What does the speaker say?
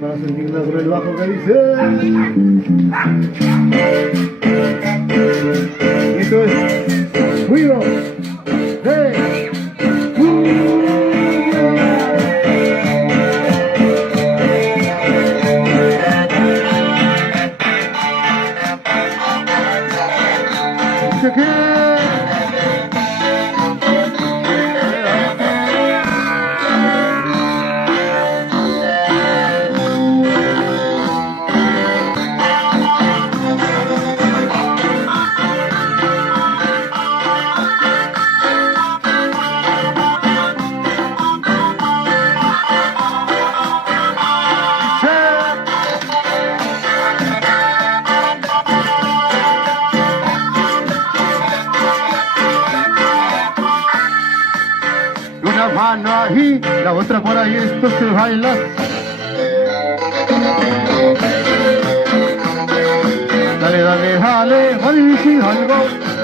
para sentirme con el bajo que dice. Esto es ruido de una mano ahí, la otra por ahí, esto se baila. Dale, dale, dale, dale, algo.